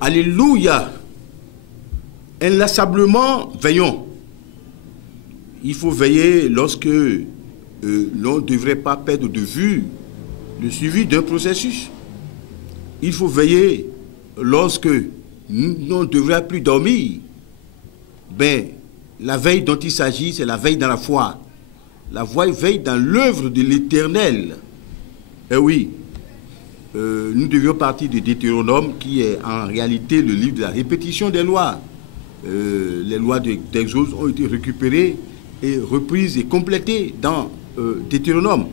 Alléluia. Inlassablement, veillons. Il faut veiller lorsque l'on ne devrait pas perdre de vue le suivi d'un processus. Il faut veiller lorsque l'on ne devrait plus dormir. Ben, la veille dont il s'agit, c'est la veille dans la foi. La veille dans l'œuvre de l'Éternel. Eh oui. Nous devions partir de Deutéronome, qui est en réalité le livre de la répétition des lois. Les lois d'Exode ont été récupérées et reprises et complétées dans Deutéronome.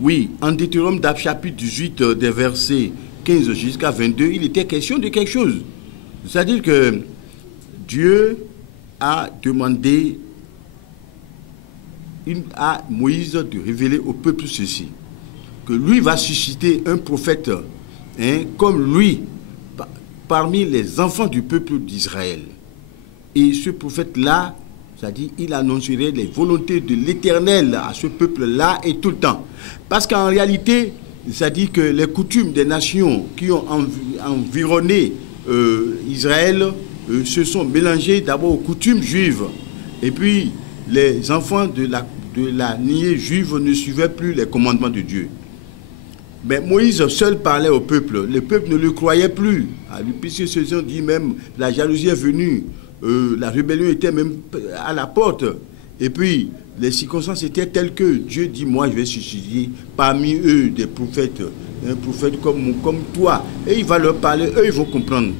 Oui, en Deutéronome, chapitre 18, des versets 15 jusqu'à 22, il était question de quelque chose. C'est-à-dire que Dieu a demandé à Moïse de révéler au peuple ceci, que lui va susciter un prophète comme lui parmi les enfants du peuple d'Israël. Et ce prophète-là, c'est-à-dire il annoncerait les volontés de l'Éternel à ce peuple-là et tout le temps. Parce qu'en réalité, c'est-à-dire que les coutumes des nations qui ont environné Israël se sont mélangées d'abord aux coutumes juives. Et puis, les enfants de la lignée juive ne suivaient plus les commandements de Dieu. Mais Moïse seul parlait au peuple. Le peuple ne le croyait plus. Puisque ceux-ci ont dit même, la jalousie est venue. La rébellion était même à la porte. Et puis, les circonstances étaient telles que Dieu dit, moi je vais susciter parmi eux des prophètes, un prophète comme toi. Et il va leur parler, eux ils vont comprendre.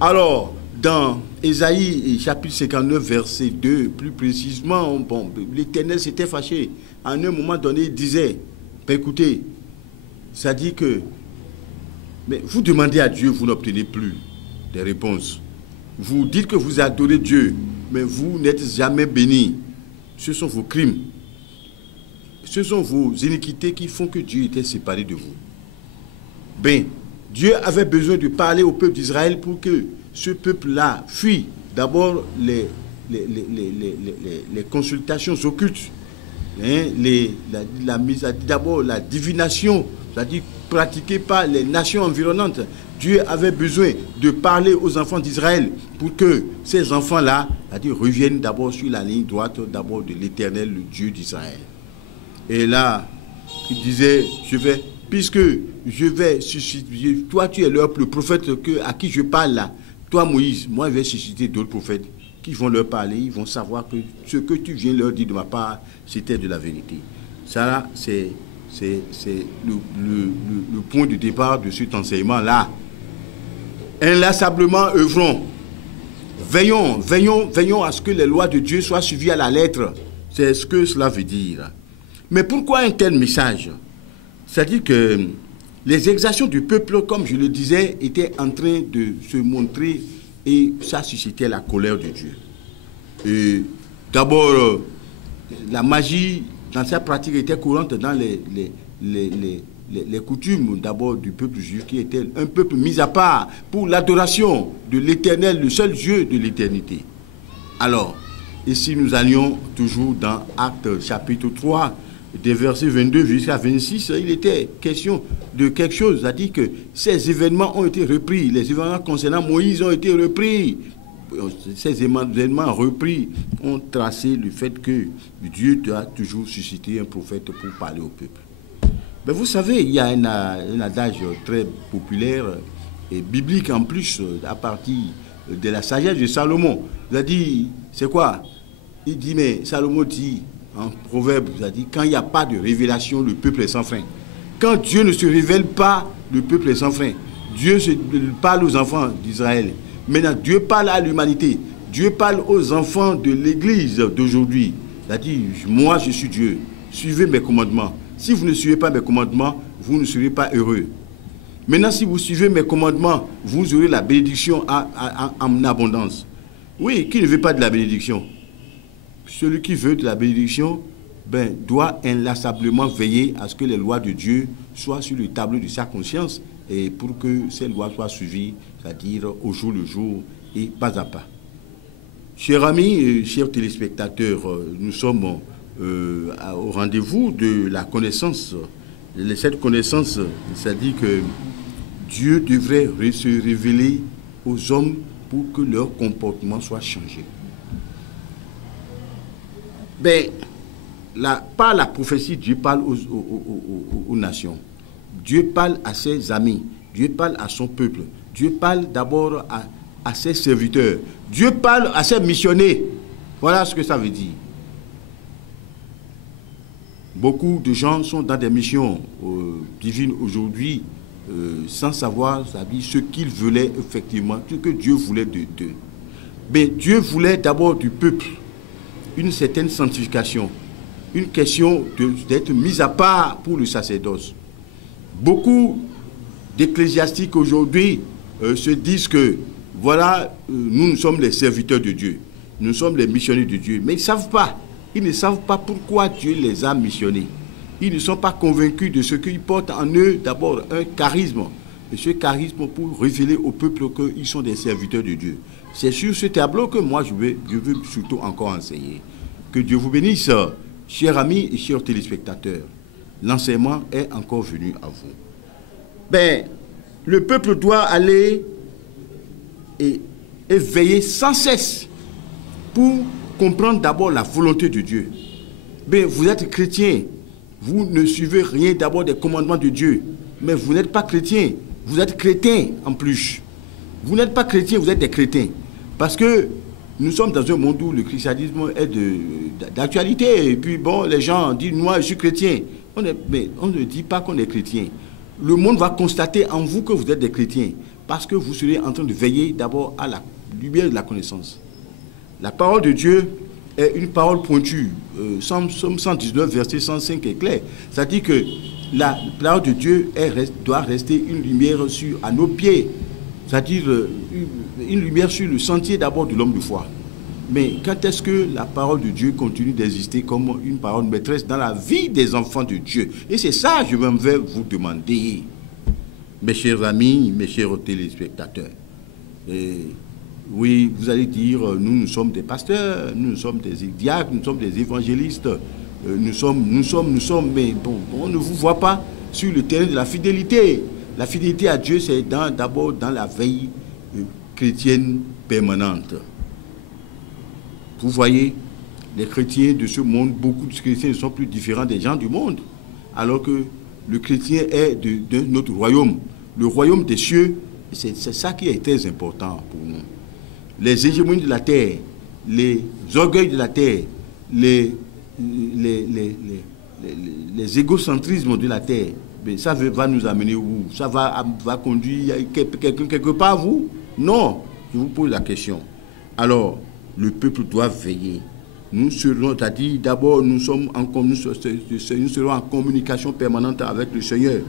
Alors, dans Ésaïe chapitre 59, verset 2, plus précisément, bon, l'Éternel s'était fâché. À un moment donné, il disait, ben, écoutez, ça dit que, mais vous demandez à Dieu, vous n'obtenez plus des réponses. Vous dites que vous adorez Dieu, mais vous n'êtes jamais bénis. Ce sont vos crimes. Ce sont vos iniquités qui font que Dieu était séparé de vous. Ben, Dieu avait besoin de parler au peuple d'Israël pour que ce peuple-là fuit d'abord les consultations occultes, d'abord la divination, c'est-à-dire pratiquée par les nations environnantes. Dieu avait besoin de parler aux enfants d'Israël pour que ces enfants-là, c'est-à-dire reviennent d'abord sur la ligne droite d'abord de l'Éternel, le Dieu d'Israël. Et là, il disait, puisque je vais susciter, toi tu es le prophète à qui je parle là, toi Moïse, moi je vais susciter d'autres prophètes qui vont leur parler, ils vont savoir que ce que tu viens leur dire de ma part, c'était de la vérité. Ça, c'est le point de départ de cet enseignement-là. Inlassablement œuvrons. Veillons à ce que les lois de Dieu soient suivies à la lettre. C'est ce que cela veut dire. Mais pourquoi un tel message? C'est-à-dire que les exactions du peuple, comme je le disais, étaient en train de se montrer et ça suscitait la colère de Dieu. D'abord, la magie dans sa pratique était courante dans les coutumes d'abord du peuple juif qui était un peuple mis à part pour l'adoration de l'Éternel, le seul Dieu de l'éternité. Alors, ici nous allions toujours dans Actes chapitre 3, des versets 22 jusqu'à 26, il était question de quelque chose, c'est-à-dire que ces événements ont été repris, les événements concernant Moïse ont été repris. Ces événements repris ont tracé le fait que Dieu doit toujours susciter un prophète pour parler au peuple. Mais vous savez, il y a un adage très populaire et biblique en plus, à partir de la sagesse de Salomon. Il a dit, c'est quoi? Il dit, mais Salomon dit, en proverbe, il a dit, quand il n'y a pas de révélation, le peuple est sans frein. Quand Dieu ne se révèle pas, le peuple est sans frein. Dieu parle aux enfants d'Israël. Maintenant, Dieu parle à l'humanité. Dieu parle aux enfants de l'Église d'aujourd'hui. C'est-à-dire, moi, je suis Dieu. Suivez mes commandements. Si vous ne suivez pas mes commandements, vous ne serez pas heureux. Maintenant, si vous suivez mes commandements, vous aurez la bénédiction en abondance. Oui, qui ne veut pas de la bénédiction? Celui qui veut de la bénédiction, doit inlassablement veiller à ce que les lois de Dieu soient sur le tableau de sa conscience et pour que ces lois soient suivies, c'est-à-dire au jour le jour et pas à pas. Chers amis, chers téléspectateurs, nous sommes au rendez-vous de la connaissance. Cette connaissance, c'est-à-dire que Dieu devrait se révéler aux hommes pour que leur comportement soit changé. Par la prophétie, Dieu parle aux nations. Dieu parle à ses amis. Dieu parle à son peuple. Dieu parle d'abord à ses serviteurs. Dieu parle à ses missionnaires. Voilà ce que ça veut dire. Beaucoup de gens sont dans des missions divines aujourd'hui sans savoir ce qu'ils voulaient effectivement, ce que Dieu voulait d'eux. Mais Dieu voulait d'abord du peuple une certaine sanctification, une question d'être mis à part pour le sacerdoce. Beaucoup d'ecclésiastiques aujourd'hui se disent que voilà, nous sommes les serviteurs de Dieu, nous sommes les missionnaires de Dieu, mais ils ne savent pas. Ils ne savent pas pourquoi Dieu les a missionnés. Ils ne sont pas convaincus de ce qu'ils portent en eux d'abord un charisme. Et ce charisme pour révéler au peuple qu'ils sont des serviteurs de Dieu. C'est sur ce tableau que moi je veux surtout encore enseigner. Que Dieu vous bénisse, chers amis et chers téléspectateurs. L'enseignement est encore venu à vous. Le peuple doit aller et veiller sans cesse pour comprendre d'abord la volonté de Dieu. Vous êtes chrétien, vous ne suivez rien d'abord des commandements de Dieu, mais vous n'êtes pas chrétien, vous êtes chrétien en plus. Vous n'êtes pas chrétien, vous êtes des chrétiens. Parce que nous sommes dans un monde où le christianisme est d'actualité. Et puis les gens disent, moi je suis chrétien. Mais on ne dit pas qu'on est chrétien. Le monde va constater en vous que vous êtes des chrétiens, parce que vous serez en train de veiller d'abord à la lumière de la connaissance. La parole de Dieu est une parole pointue. Psaume 119, verset 105 est clair. C'est-à-dire que la parole de Dieu doit rester une lumière à nos pieds. C'est-à-dire une lumière sur le sentier d'abord de l'homme de foi. Mais quand est-ce que la parole de Dieu continue d'exister comme une parole maîtresse dans la vie des enfants de Dieu? Et c'est ça que je vais vous demander, mes chers amis, mes chers téléspectateurs. Oui, vous allez dire, nous sommes des pasteurs, nous sommes des diacres, nous sommes des évangélistes, nous sommes, mais on ne vous voit pas sur le terrain de la fidélité. La fidélité à Dieu, c'est d'abord dans la veille chrétienne permanente. Vous voyez, les chrétiens de ce monde, beaucoup de chrétiens ne sont plus différents des gens du monde, alors que le chrétien est de notre royaume. Le royaume des cieux, c'est ça qui est très important pour nous. Les hégémonies de la terre, les orgueils de la terre, les égocentrismes de la terre, ça va nous amener où? Ça va conduire quelqu'un quelque part, vous? Non, je vous pose la question. Alors, le peuple doit veiller. Nous serons, c'est-à-dire d'abord, nous serons en communication permanente avec le Seigneur.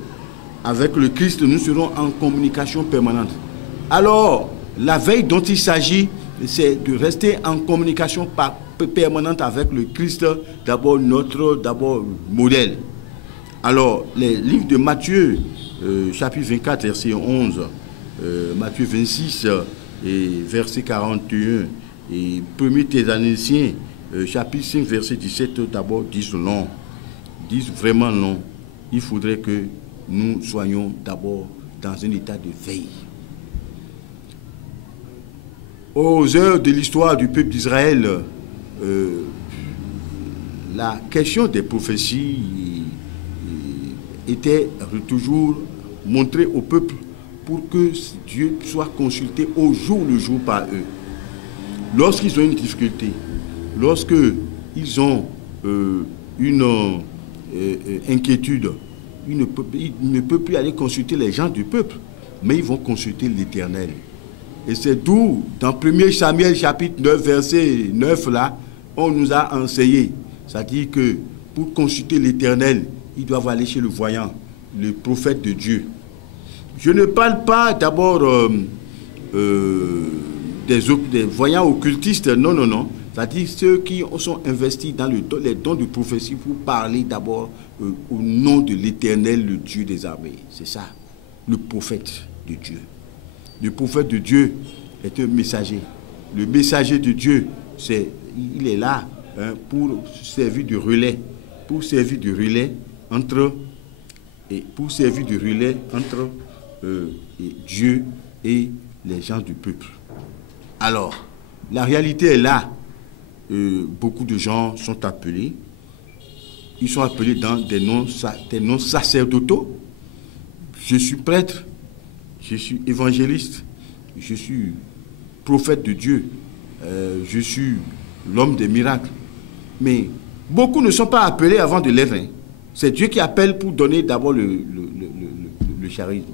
Avec le Christ, nous serons en communication permanente. Alors, la veille dont il s'agit, c'est de rester en communication permanente avec le Christ, d'abord notre modèle. Alors, les livres de Matthieu, chapitre 24, verset 11, Matthieu 26, et verset 41, et 1er Thessaloniciens, chapitre 5, verset 17, d'abord, disent non. Disent vraiment non. Il faudrait que nous soyons d'abord dans un état de veille. Aux heures de l'histoire du peuple d'Israël, la question des prophéties était toujours montrée au peuple pour que Dieu soit consulté au jour le jour par eux. Lorsqu'ils ont une difficulté, lorsqu'ils ont une inquiétude, ils ne peuvent plus aller consulter les gens du peuple, mais ils vont consulter l'Éternel. Et c'est d'où, dans 1 Samuel chapitre 9, verset 9, là, on nous a enseigné. C'est-à-dire que pour consulter l'Éternel, ils doivent aller chez le voyant, le prophète de Dieu. Je ne parle pas d'abord des voyants occultistes, non, non, non. C'est-à-dire ceux qui sont investis dans les dons de prophétie pour parler d'abord au nom de l'Éternel, le Dieu des armées. C'est ça, le prophète de Dieu. Le prophète de Dieu est un messager. Le messager de Dieu, il est là pour servir de relais. Pour servir de relais entre Dieu et les gens du peuple. Alors, la réalité est là. Beaucoup de gens sont appelés. Ils sont appelés dans des noms sacerdotaux. Je suis prêtre, je suis évangéliste, je suis prophète de Dieu, je suis l'homme des miracles. Mais beaucoup ne sont pas appelés avant de l'être. C'est Dieu qui appelle pour donner d'abord le charisme.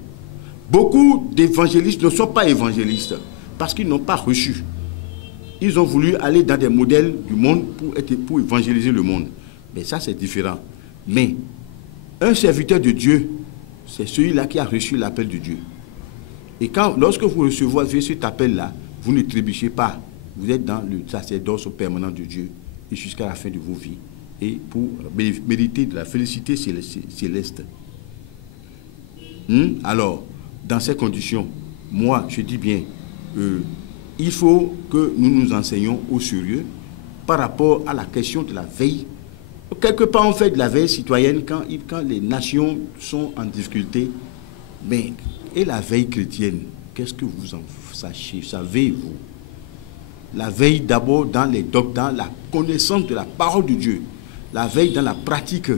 Beaucoup d'évangélistes ne sont pas évangélistes parce qu'ils n'ont pas reçu. Ils ont voulu aller dans des modèles du monde pour évangéliser le monde. Mais ça, c'est différent. Mais un serviteur de Dieu, c'est celui-là qui a reçu l'appel de Dieu. Et lorsque vous recevez cet appel-là, vous ne trébuchez pas. Vous êtes dans le sacerdoce permanent de Dieu et jusqu'à la fin de vos vies. Et pour mériter de la félicité céleste. Alors, dans ces conditions, moi, je dis bien, il faut que nous nous enseignions au sérieux par rapport à la question de la veille. Quelque part, on fait de la veille citoyenne quand les nations sont en difficulté. Mais, et la veille chrétienne, qu'est-ce que vous en savez-vous? La veille d'abord dans la connaissance de la parole de Dieu. La veille dans la pratique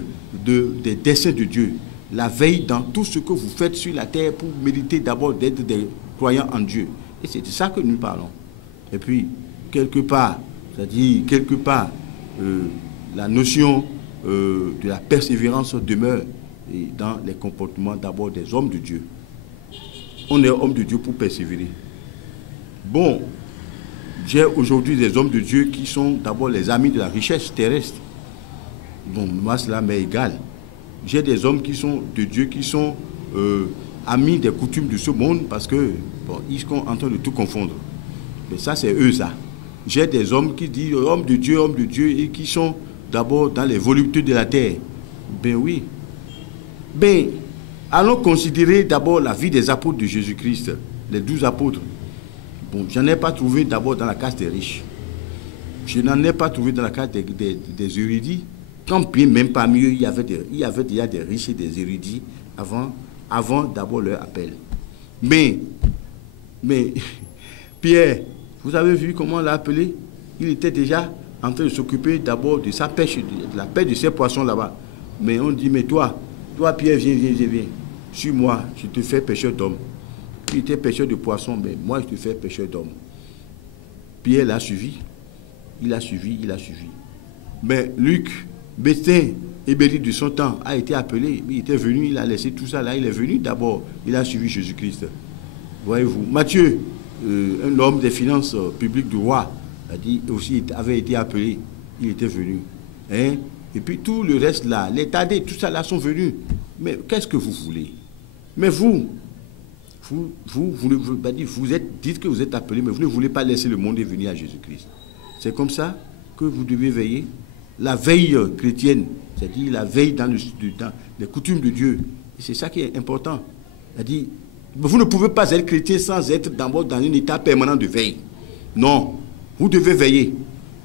des desseins de Dieu. La veille dans tout ce que vous faites sur la terre pour mériter d'abord d'être des croyants en Dieu. Et c'est de ça que nous parlons. Et puis, quelque part, la notion de la persévérance demeure dans les comportements d'abord des hommes de Dieu. On est homme de Dieu pour persévérer. Bon, j'ai aujourd'hui des hommes de Dieu qui sont d'abord les amis de la richesse terrestre. Bon, moi, cela m'est égal. J'ai des hommes qui sont de Dieu, qui sont amis des coutumes de ce monde parce que ils sont en train de tout confondre. Mais ça, c'est eux, ça. J'ai des hommes qui disent hommes de Dieu, et qui sont d'abord dans les voluptés de la terre. Ben oui. Ben, allons considérer d'abord la vie des apôtres de Jésus-Christ, les 12 apôtres. Bon, je n'en ai pas trouvé d'abord dans la case des riches. Je n'en ai pas trouvé dans la case des érudits. Tant bien, même parmi eux, il y avait déjà des riches et des érudits avant d'abord leur appel. Mais, Pierre, vous avez vu comment on l'a appelé? Il était déjà en train de s'occuper d'abord de sa pêche, de la pêche de ses poissons là-bas. Mais on dit, mais toi Pierre, viens. Suis-moi, je te fais pêcheur d'hommes. Il était pêcheur de poissons, mais moi, je te fais pêcheur d'hommes. Pierre l'a suivi. Il a suivi. Mais Luc, Bestin et Béli de son temps a été appelé. Il était venu, il a laissé tout ça là. Il est venu d'abord. Il a suivi Jésus-Christ. Voyez-vous. Matthieu, un homme des finances publiques du roi, avait été appelé. Il était venu. Et puis tout le reste là, les Thaddée, tout ça là sont venus. Mais qu'est-ce que vous voulez? Mais vous dites que vous êtes appelé, mais vous ne voulez pas laisser le monde et venir à Jésus-Christ. C'est comme ça que vous devez veiller. La veille chrétienne, c'est-à-dire la veille dans les coutumes de Dieu. Et c'est ça qui est important. C'est-à-dire, vous ne pouvez pas être chrétien sans être d'abord dans un état permanent de veille. Non, vous devez veiller.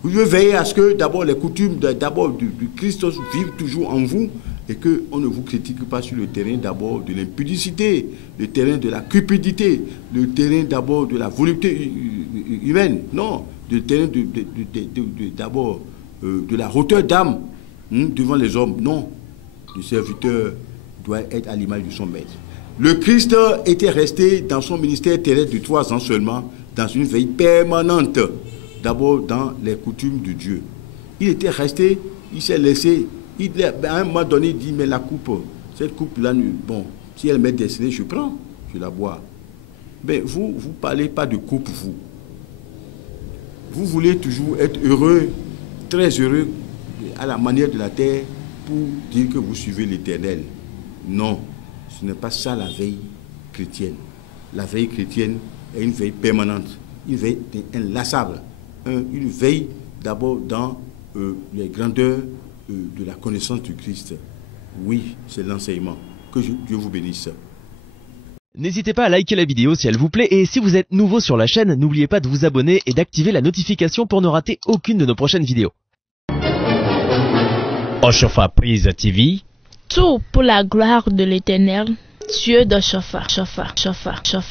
Vous devez veiller à ce que d'abord les coutumes du Christ vivent toujours en vous et qu'on ne vous critique pas sur le terrain d'abord de l'impudicité, le terrain de la cupidité, le terrain d'abord de la volupté humaine. Non, le terrain d'abord de la hauteur d'âme devant les hommes. Non, le serviteur doit être à l'image de son maître. Le Christ était resté dans son ministère terrestre de 3 ans seulement, dans une veille permanente, d'abord dans les coutumes de Dieu. Il était resté, il s'est laissé, à un moment donné, il dit, mais la coupe, cette coupe-là, bon, si elle m'est destinée, je prends, je la bois. Mais vous ne parlez pas de coupe, vous. Vous voulez toujours être heureux, très heureux, à la manière de la terre, pour dire que vous suivez l'Éternel. Non, ce n'est pas ça la veille chrétienne. La veille chrétienne est une veille permanente, une veille inlassable, une veille d'abord dans les grandeurs de la connaissance du Christ. Oui, c'est l'enseignement. Que Dieu vous bénisse. N'hésitez pas à liker la vidéo si elle vous plaît et si vous êtes nouveau sur la chaîne, n'oubliez pas de vous abonner et d'activer la notification pour ne rater aucune de nos prochaines vidéos. Oshofa Prise TV. Tout pour la gloire de l'Éternel, Dieu de Shofa.